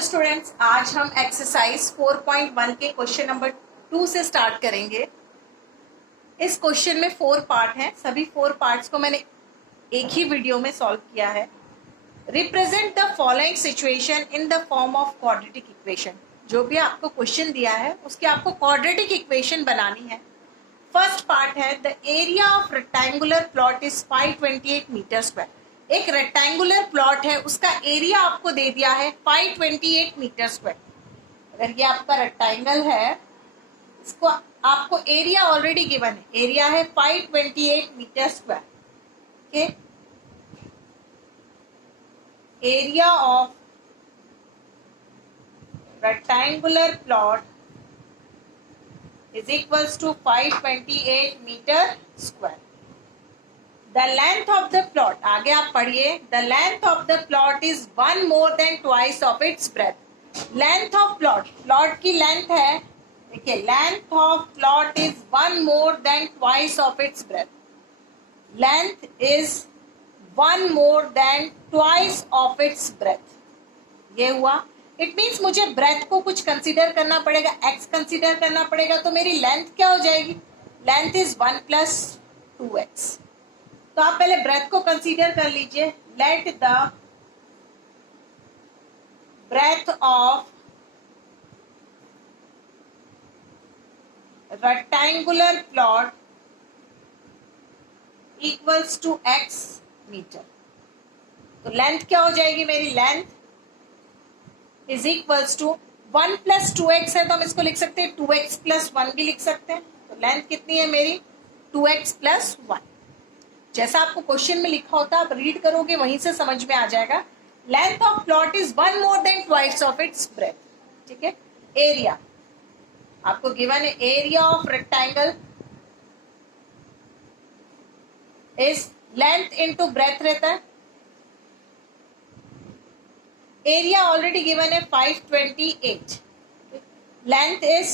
Hello students, आज हम exercise 4.1 के क्वेश्चन नंबर 2 से स्टार्ट करेंगे। इस क्वेश्चन में 4 पार्ट हैं। सभी 4 पार्ट्स को मैंने एक ही वीडियो में सॉल्व किया है। Represent the following situation in the form of quadratic equation. जो भी आपको क्वेश्चन दिया है उसकी आपको क्वाड्रेटिक इक्वेशन बनानी है। फर्स्ट पार्ट है the area of rectangular plot is 528 metre square. एक रेक्टेंगुलर प्लॉट है, उसका एरिया आपको दे दिया है 528 मीटर स्क्वायर। अगर ये आपका रेक्टेंगल है, इसको आपको एरिया ऑलरेडी गिवन है, एरिया है 528 metre square. Okay, area of rectangular plot is equals to 528 meter square. The length of the plot, आगे आप पढ़िए, the length of the plot is 1 more than twice of its breadth. Length of plot, plot की length है, देखिए length of plot is 1 more than twice of its breadth. Length is 1 more than twice of its breadth. ये हुआ। It means मुझे breath को कुछ consider करना पड़ेगा, एक्स कंसीडर करना पड़ेगा, तो मेरी लेंथ क्या हो जाएगी? Length is 1 plus 2x। तो आप पहले ब्रेथ को कंसीडर कर लीजिए। Let the breadth of rectangular plot equals to x metre. तो लेंथ क्या हो जाएगी मेरी? Length is equals to 1 plus 2x है, तो हम इसको लिख सकते हैं 2x प्लस 1 भी लिख सकते हैं। तो लेंथ कितनी है मेरी? 2x plus 1। जैसा आपको क्वेश्चन में लिखा होता है, आप रीड करोगे वहीं से समझ में आ जाएगा। Length of plot is 1 more than twice of its breadth. ठीक है। एरिया आपको गिवन है, area of rectangle is length into breadth रहता है। एरिया ऑलरेडी गिवन है 528, length is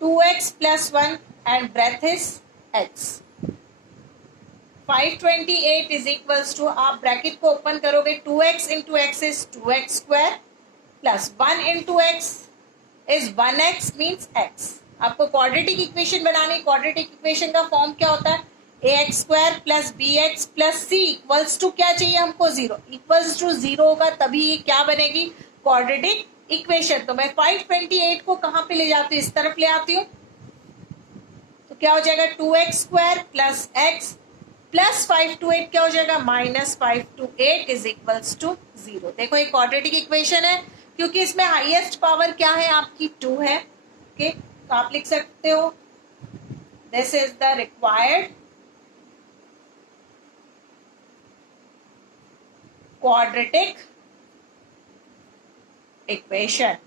2x plus 1 and breadth is x। 528 is equals to, आप bracket को open करोगे, 2x into x is 2x square plus 1 into x is 1x means x। आपको quadratic equation बनानी। Quadratic equation का form क्या होता है? ax square plus bx plus c equals to क्या चाहिए हमको? 0। इक्वल्स टू 0 होगा तभी ये क्या बनेगी? Quadratic equation. तो मैं 528 को कहां पे ले जाती हूँ? इस तरफ ले आती हूँ। तो क्या हो जाएगा? 2x square plus x plus 5 to 8 क्या हो जाएगा? Minus 5 to 8 is equals to 0। देखो ये क्वाड्रेटिक इक्वेशन है, क्योंकि इसमें हाईएस्ट पावर क्या है आपकी? 2 है। ओके, तो आप लिख सकते हो this is the required quadratic equation.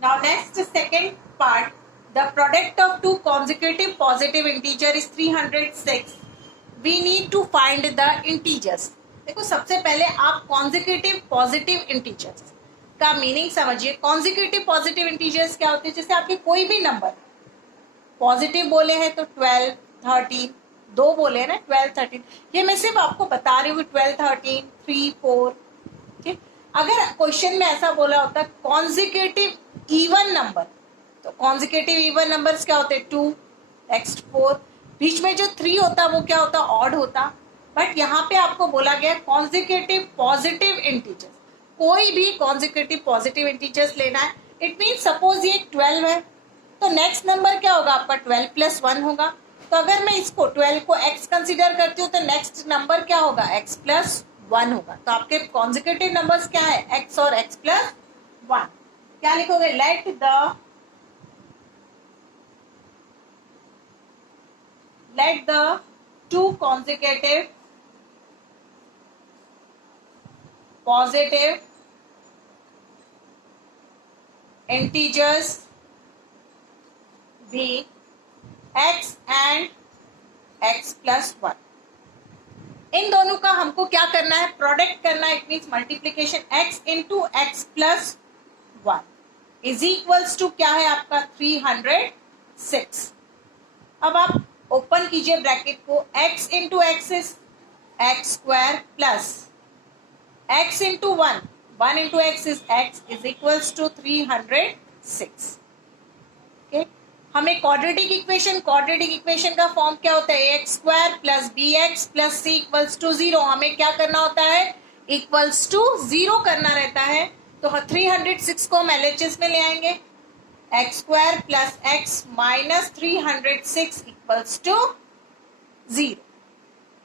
Now next, second part, the product of two consecutive positive integer is 306. We need to find the integers. देखो सबसे पहले आप consecutive positive integers का मीनिंग समझिए। कॉन्जिक्यूटिव पॉजिटिव इंटीजर्स क्या होते हैं? जैसे आपके कोई भी नंबर पॉजिटिव बोले हैं तो 12, 13, 2 बोले हैं ना, 12, 13, ये मैं सिर्फ आपको बता रही हूँ 12, 13, 3, 4। ठीक, अगर क्वेश्चन में ऐसा बोला होता कॉन्जिक्यूटिव इवन नंबर, तो कॉन्जिक्यूटिव इवन नंबर्स क्या होते हैं? 2, नेक्स्ट 4, बीच में जो 3 होता वो क्या होता? ऑड होता। बट यहाँ पे आपको बोला गया कॉन्जिक्यूटिव पॉजिटिव इंटीजर्स। कोई भी कॉन्जिक्यूटिव पॉजिटिव इंटीजर्स लेना है। इट मीन्स सपोज ये 12 है, तो नेक्स्ट नंबर क्या होगा आपका? 12 प्लस 1 होगा। तो अगर मैं इसको 12 को x कंसीडर करती हूँ तो नेक्स्ट नंबर क्या होगा? x प्लस 1 होगा। तो आपके कॉन्जिक्यूटिव नंबर्स क्या है? x और x प्लस 1। क्या लिखोगे? Let the two consecutive positive integers be x and x plus 1। इन दोनों का हमको क्या करना है? प्रोडक्ट करना है। It means multiplication x into x plus 1 is equals to क्या है आपका? 306। 6। अब आप ओपन कीजिए ब्रैकेट को, x into x is x square plus x into 1 into x is x is equals to 306। Okay, हमें क्वाड्रेटिक इक्वेशन का form क्या होता है, ax square plus bx plus c equals to 0। हमें क्या करना होता है, इक्वल्स टू 0 करना रहता है। तो 306 को हम एलएचएस में ले आएंगे, x square plus x minus 306 equals to 0।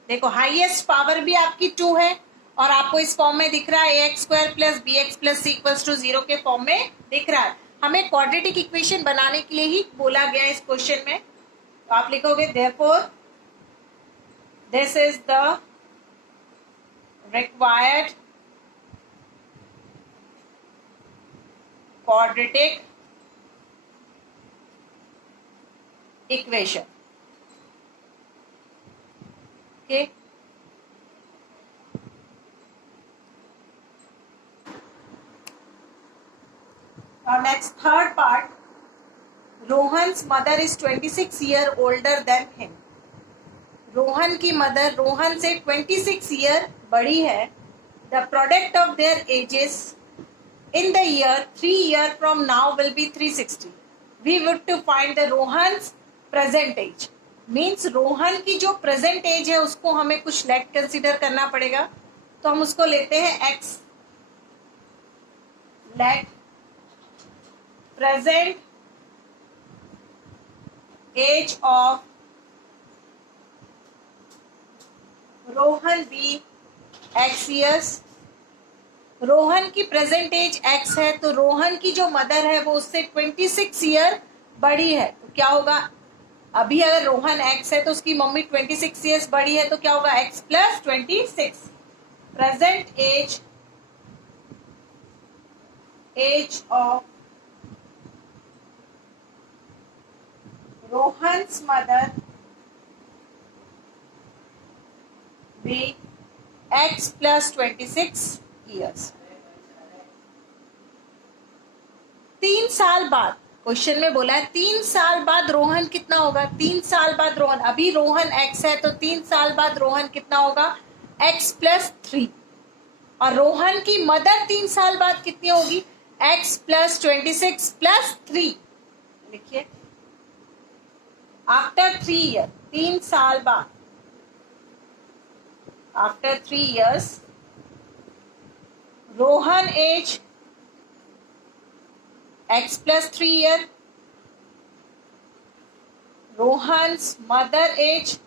देखो हाईएस्ट पावर भी आपकी 2 है और आपको इस फॉर्म में दिख रहा है x square plus b x plus c equals to 0 के फॉर्म में दिख रहा है। हमें क्वाड्रेटिक इक्वेशन बनाने के लिए ही बोला गया इस क्वेश्चन में। तो आप लिखोगे therefore this is the required quadratic equation. Okay, और next third part, Rohan's mother is 26 year older than him. Rohan की मदर रोहन से 26 ईयर बड़ी है। The product of their ages in the year 3 year from now will be 360. We would to find the Rohan's present age. Means Rohan की जो present age है उसको हमें कुछ let consider करना पड़ेगा। तो हम उसको लेते हैं x, let present age of Rohan be x years। Rohan की प्रेजेंट एज x है तो रोहन की जो मदर है वो उससे 26 ईयर बड़ी है। तो क्या होगा, अभी अगर रोहन x है तो उसकी मम्मी 26 ईयर्स बड़ी है, तो क्या होगा x plus 26। Present age of Rohan's mother be x plus 26 years. 3 साल बाद, क्वेश्चन में बोला है 3 साल बाद रोहन कितना होगा, 3 साल बाद रोहन, अभी रोहन x है तो 3 साल बाद रोहन कितना होगा x प्लस 3। और रोहन की मदर 3 साल बाद कितनी होगी, x प्लस 26 प्लस 3। लिखिए आफ्टर 3 ईयर, 3 साल बाद, after 3 years Rohan age x plus 3 year, Rohan's mother age,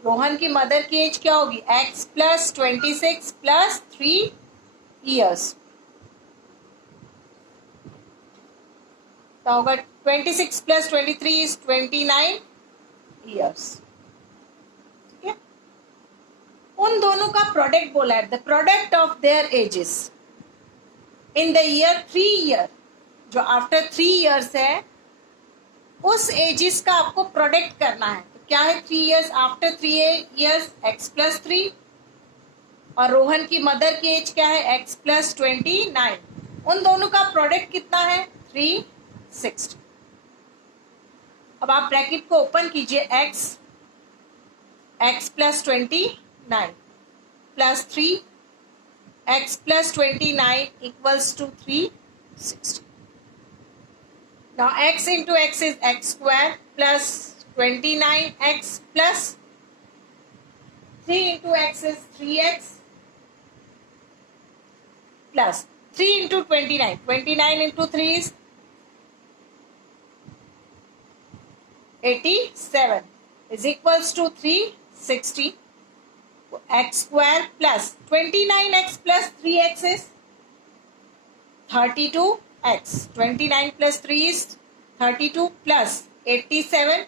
Rohan की मदर की एज क्या होगी x प्लस 26 प्लस 3 ईयर्स। तो होगा 26 प्लस 23 इज 29 ईयर्स। उन दोनों का प्रोडक्ट बोला है, the product of their edges in the year 3 year, जो आफ्टर 3 ईयर्स है उस एजेस का आपको प्रोडक्ट करना है। तो क्या है 3 years, after 3 years x plus 3 और रोहन की मदर की एज क्या है x प्लस 29। उन दोनों का प्रोडक्ट कितना है 360। अब आप ब्रैकेट को ओपन कीजिए, x plus 29 plus 3 x plus 29 equals to 360। Now x into x is x square plus 29x plus 3 into x is 3x plus 3 into 29. 29 into 3 is 87 is equals to 360. X square plus 29x plus 3x is 32x. 29 plus 3 is 32 plus 87.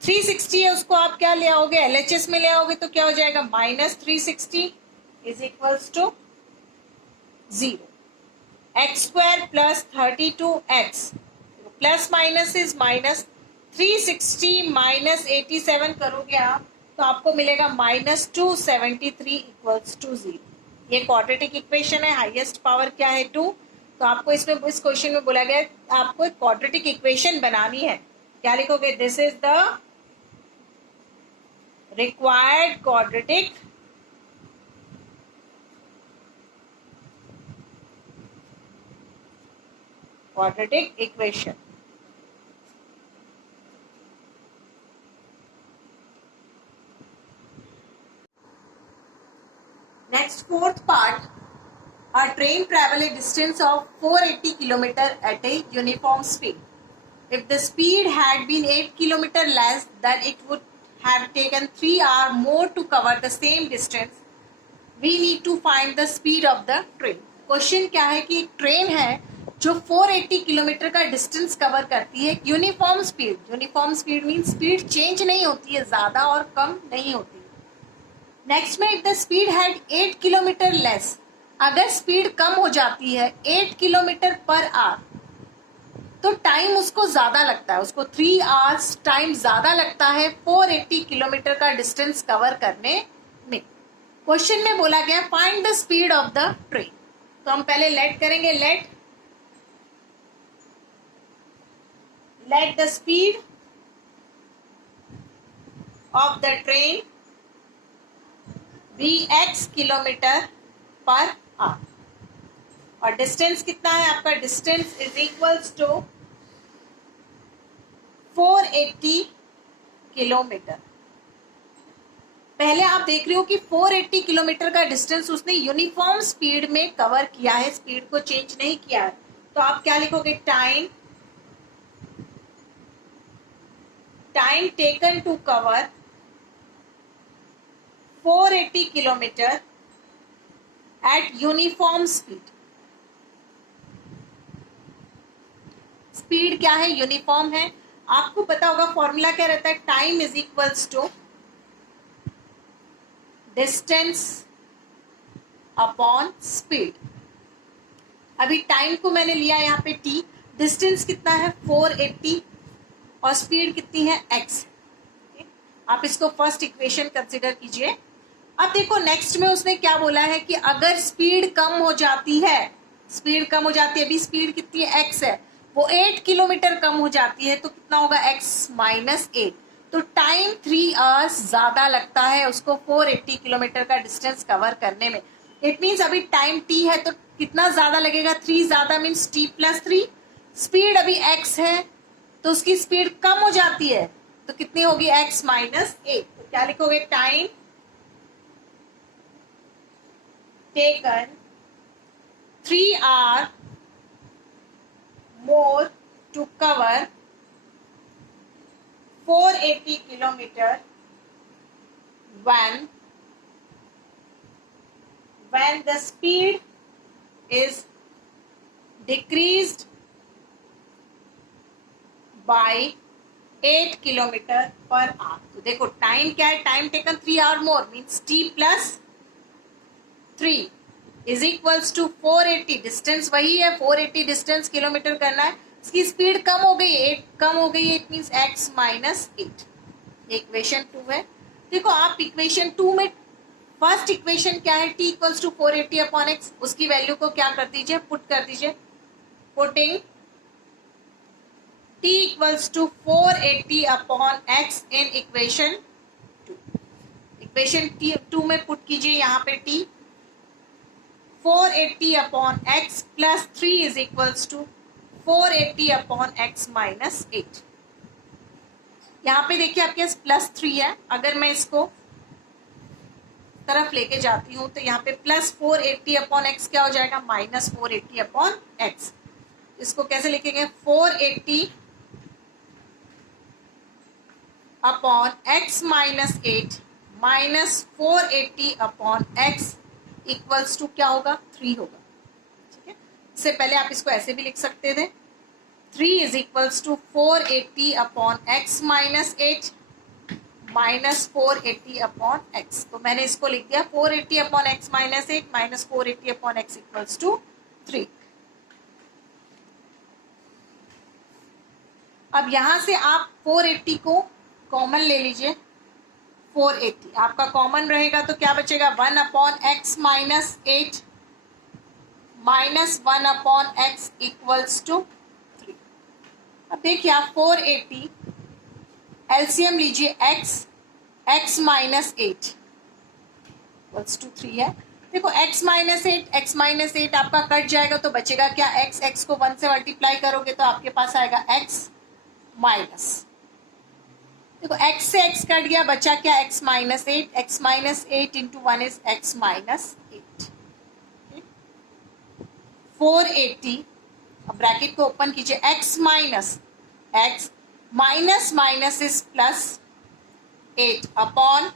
360 है उसको आप क्या ले आओगे LHS में ले आओगे तो क्या हो जाएगा minus 360 is equals to 0. X square plus 32x plus minus is minus 360 minus 87 करोगे आप तो आपको मिलेगा माइनस 273 इक्वल्स टू 0. ये क्वाड्रेटिक इक्वेशन है, हाईएस्ट पावर क्या है 2. तो आपको इसमें इस क्वेश्चन में बोला गया है आपको एक क्वाड्रेटिक इक्वेशन बनानी है। क्या लिखोगे? This is the required quadratic equation. Next fourth part, a train travel a distance of 480 km at a uniform speed. If the speed had been 8 km less, then it would have taken 3 hours more to cover the same distance. We need to find the speed of the train. Question क्या है कि एक train है जो 480 kilometre का distance cover करती है uniform speed. Uniform speed mean speed change नहीं होती है, ज्यादा और कम नहीं होती। नेक्स्ट में, if the speed had 8 kilometre less, अगर स्पीड कम हो जाती है 8 किलोमीटर पर आवर तो टाइम उसको ज्यादा लगता है, उसको 3 आवर्स टाइम ज्यादा लगता है 480 किलोमीटर का डिस्टेंस कवर करने में। क्वेश्चन में बोला गया find the speed of the train. तो हम पहले लेट करेंगे, let the speed of the train be x kilometre per hour और डिस्टेंस कितना है आपका? Distance is equals to 480 kilometre. पहले आप देख रहे हो कि 480 किलोमीटर का डिस्टेंस उसने यूनिफॉर्म स्पीड में कवर किया है, स्पीड को चेंज नहीं किया है। तो आप क्या लिखोगे? Time taken to cover 480 kilometre at uniform speed. Speed क्या है? यूनिफॉर्म है। आपको पता होगा फॉर्मूला क्या रहता है? Time is equals to distance upon speed. अभी टाइम को मैंने लिया यहाँ पे t, डिस्टेंस कितना है 480 और स्पीड कितनी है x। आप इसको फर्स्ट इक्वेशन कंसिडर कीजिए। अब देखो नेक्स्ट में उसने क्या बोला है कि अगर स्पीड कम हो जाती है, अभी स्पीड कितनी है? x है, वो 8 किलोमीटर कम हो जाती है तो कितना होगा? x minus 8। तो टाइम 3 आवर्स ज्यादा लगता है उसको 480 किलोमीटर का डिस्टेंस कवर करने में। इट मीन्स अभी टाइम t है तो कितना ज्यादा लगेगा? 3 ज्यादा मीन्स t प्लस 3। स्पीड अभी x है तो उसकी स्पीड कम हो जाती है तो कितनी होगी? x minus 8। तो क्या लिखोगे? Time taken 3 hours more to cover 480 kilometer when the speed is decreased by 8 kilometre per hour. तो देखो टाइम क्या है? Time taken 3 hour more means t plus 3 is equals to 480। Distance वही है, 480 डिस्टेंस किलोमीटर करना है। इसकी स्पीड कम हो गई, 8 कम हो गई है, it means x minus 8। Equation 2 है। देखो आप इक्वेशन 2 में फर्स्ट इक्वेशन क्या है? t equals to 480 upon x, उसकी वैल्यू को क्या कर दीजिए? पुट कर दीजिए। Putting t equals to 480 upon x in equation 2। Equation 2 में पुट कीजिए यहाँ पे t 480 upon x plus 3 is equals to 480 upon x minus 8। यहाँ पे देखिए आपके पास प्लस 3 है, अगर मैं इसको तरफ लेके जाती हूँ तो यहाँ पे प्लस 480 अपॉन x क्या हो जाएगा? Minus 480 upon x। इसको कैसे लिखेंगे? 480 upon x minus 8 minus 480 upon x equals to क्या होगा? 3 होगा। ठीक है, इससे पहले आप इसको ऐसे भी लिख सकते थे, 3 is equals to 480 upon x minus 8 minus 480 upon x। तो मैंने इसको लिख दिया 480 upon x minus 8 minus 480 upon x equals to 3। अब यहां से आप 480 को कॉमन ले लीजिए। 480 आपका कॉमन रहेगा तो क्या बचेगा? 1 upon x minus 8 -1/x equals to 3। अब देखिए आप 480 एलसीएम लीजिए x माइनस 8 इक्वल्स टू 3 है। देखो x माइनस 8 आपका कट जाएगा तो बचेगा क्या, x को 1 से मल्टीप्लाई करोगे तो आपके पास आएगा x माइनस, देखो x से x कट गया, बचा क्या x minus 8 into 1 is x minus 8। 480, अब ब्रैकेट को ओपन कीजिए, x minus is plus 8 upon,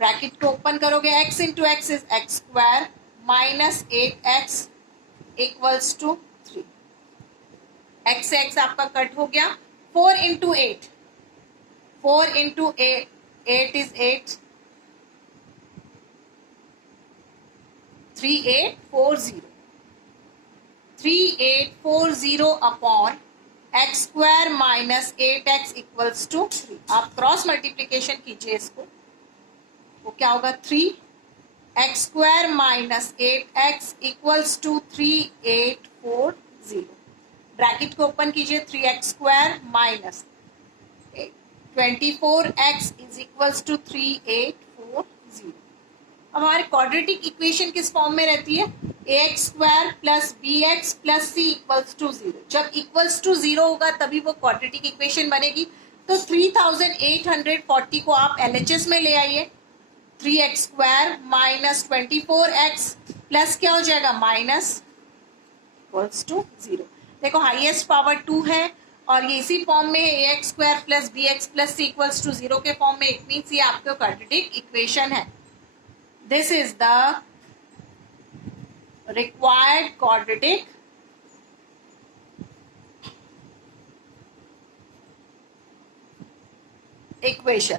bracket को ओपन करोगे x into x is x square minus 8x equals to 3। x से x आपका कट हो गया, 4 into 8 is 8, 3840 upon x square minus 8x equals to 3। आप cross multiplication कीजिए इसको, वो क्या होगा, 3x square minus 8x equals to 3840। Bracket को ओपन कीजिए, 3x square minus 24x is equals to 3840। अब हमारे क्वाड्रेटिक इक्वेशन किस फॉर्म में रहती है, ax square plus bx plus c equals to 0। जब इक्वल्स टू 0 होगा तभी वो क्वाड्रेटिक इक्वेशन बनेगी। तो 3840 को आप LHS में ले आइए, 3x square minus 24x plus क्या हो जाएगा माइनस इक्वल्स टू 0। देखो हाईएस्ट पावर 2 है और ये इसी फॉर्म में है, ax square plus bx plus c equals to 0 के फॉर्म में। इट मीन्स ये आपका क्वाड्रेटिक इक्वेशन है। This is the required quadratic equation.